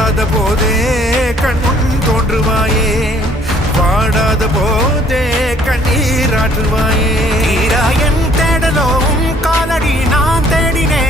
தேடாத போதே கண்முன் தோன்றுவாயே, வாடாத போதே கண்ணீராற்றுவாயே. என் தேடலோ காலடி நான் தேடினேன்